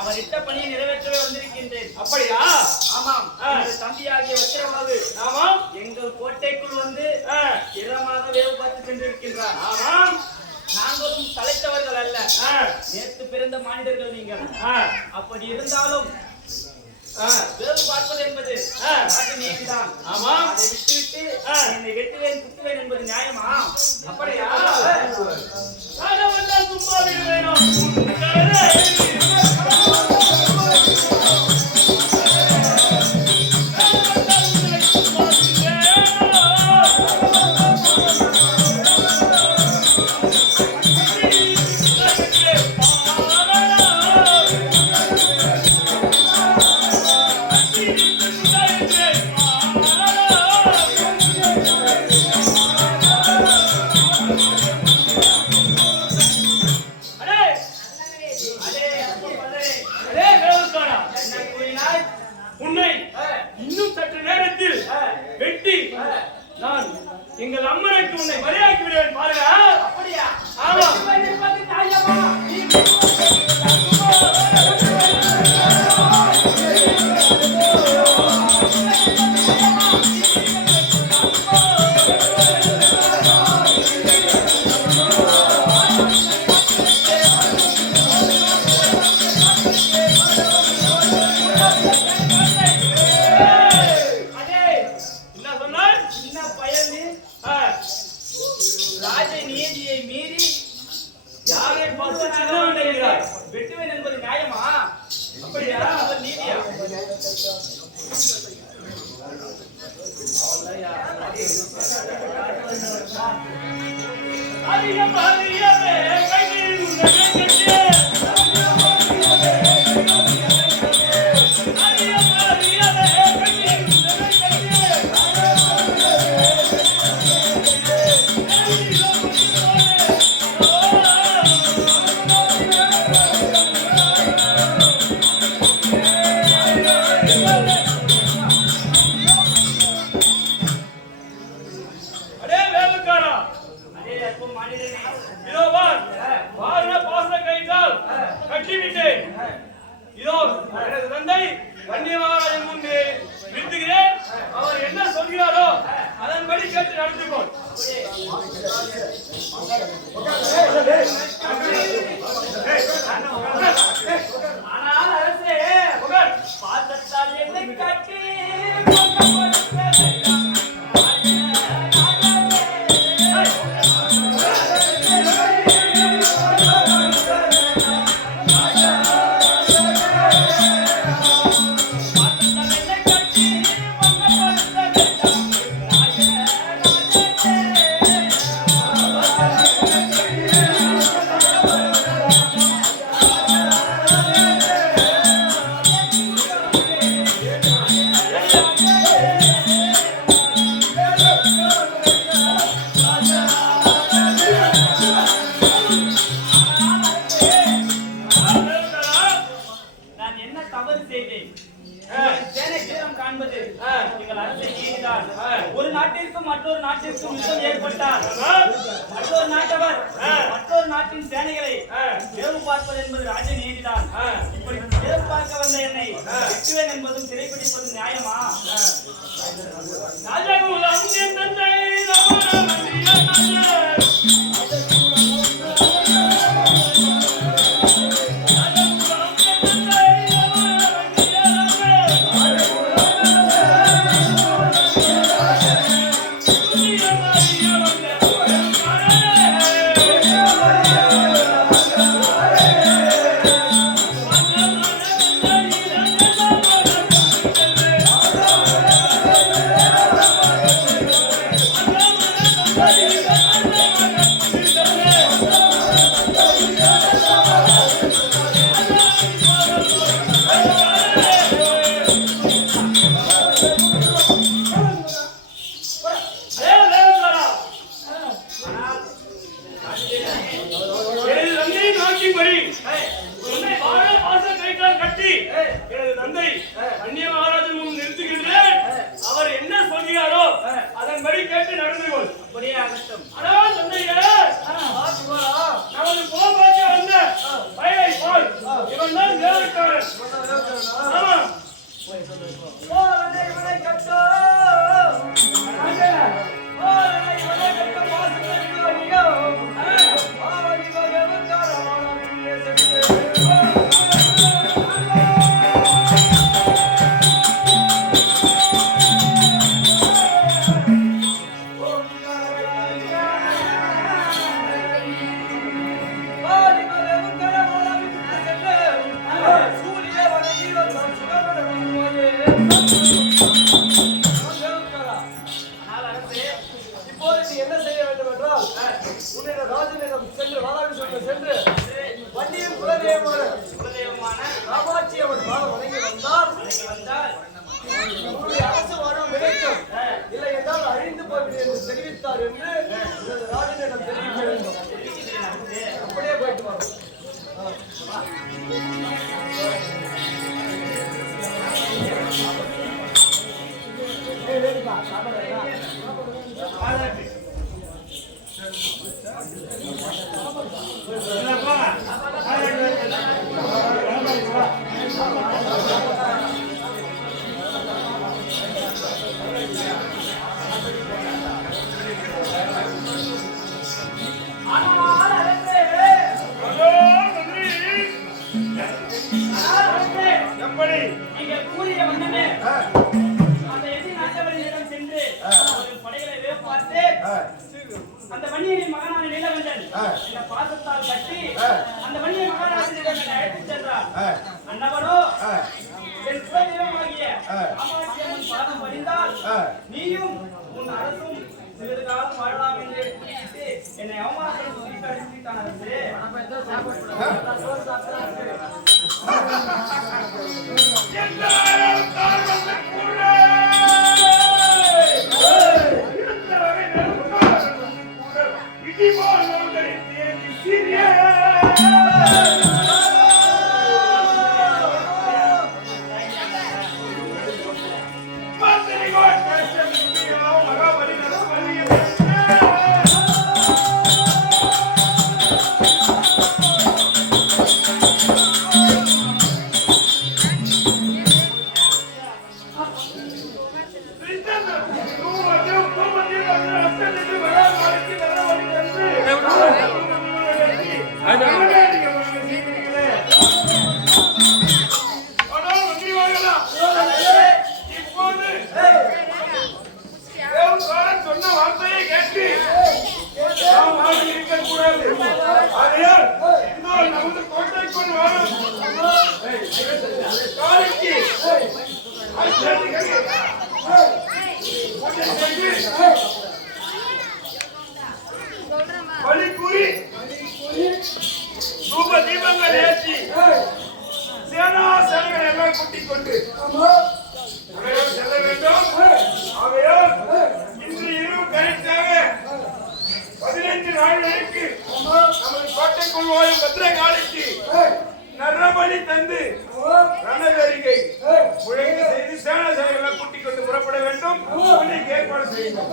அவர் இட்ட பணியை நிறைவேற்றவே வந்திருக்கின்றேன். அப்படியா? ஆமாம். தம்பியாகிய வச்சிரமாவது ஆமாம் எங்கள் கோட்டைக்குள் வந்து இரமாக வேவு பார்த்து சென்றிருக்கின்றார். ஆமாம். நாங்களும் தலைத்தவர்கள் அல்ல, நேற்று பிறந்த மனிதர்கள் நீங்கள். அப்படி இருந்தாலும் வேவு பார்ப்பது என்பது நீதிதான். ஆமா. அதை விட்டுவிட்டு என்னை வெட்டுவேன் குத்துவேன் என்பது நியாயமா? அப்படியா? சும்மா வேணும். இன்னும் சற்று நேரத்தில் வெட்டி நான் எங்கள் அம்மனுக்கு உன்னை பலியாக்கி விடுவேன் பாருங்க. அப்படியா? ஆமா. வெட்டுவேன் என்பது நியாயமா? அப்படியா? நீதியா? அவர் என்ன சொல்கிறாரோ அதன்படி கேட்டு நடந்துக்கோள். ஆனால் அரசே பாதத்தால் என்னை காட்டி ஒரு நாட்டிற்கும் மற்றொரு நாட்டிற்கும் யுத்தம் ஏற்பட்டால் மற்றொரு நாட்டவர் மற்றொரு நாட்டின் சேனைகளை வேவு பார்ப்பது என்பது ராஜ நீதிதான். இப்படி வேவு பார்க்க வந்த என்னை வெட்டுவேன் என்பதும் சிறைப்பிடிப்பது நியாயமா? எனது தந்தை அந்நிய மகாராஜன் முன் நிறுத்துகின்றேன். அவர் என்ன சொல்கிறாரோ அதன்படி கேட்டு நடந்து கொள். அப்படியே ஆகட்டும். அதான் தந்தையே, நமது கோபாக்க வந்த பயனை பால். இவன் தான் வேலைக்காரன். ஆமா, தெரிவித்தார் என்று ராஜனிடம் தெரிவிக்க வேண்டும். அப்படியே போயிட்டு வரோம். நீங்கள் கூறிய வண்ணமே அந்த எதிரி நாட்டவரிடம் சென்று படைகளை வேப்பார்த்து அந்த வன்னியரின் மகனான நீலகண்டன் இந்த பாசத்தால் கட்டி அந்த வன்னிய மகாராஜனிடம் அழைத்துச் சென்றார். அன்னவனோ என் குலதெய்வமாகிய அமாவாசையம்மன் பாதம் பணிந்தால் நீயும் உன் அரசும் சிறிது காலம் வாழலாம் என்று என்னை அவமானப்படுத்தி அடித்துவிட்டான். தீபங்கள் ஏற்றி சேனா சேனைகள் எல்லாம் கூட்டிக் கொண்டு செல்ல வேண்டும். ஆகையால் இன்று இரவு கரெக்டாக 15 நாட்களுக்கு நமது கோட்டைக்குள் வாழும் பத்திரகாளிக்கு நரபலி தந்து ரணவேரிகை முழங்கி செய்து சேனா சேனைகளை கூட்டிக் கொண்டு புறப்பட வேண்டும். ஏற்பாடு செய்யுங்கள்.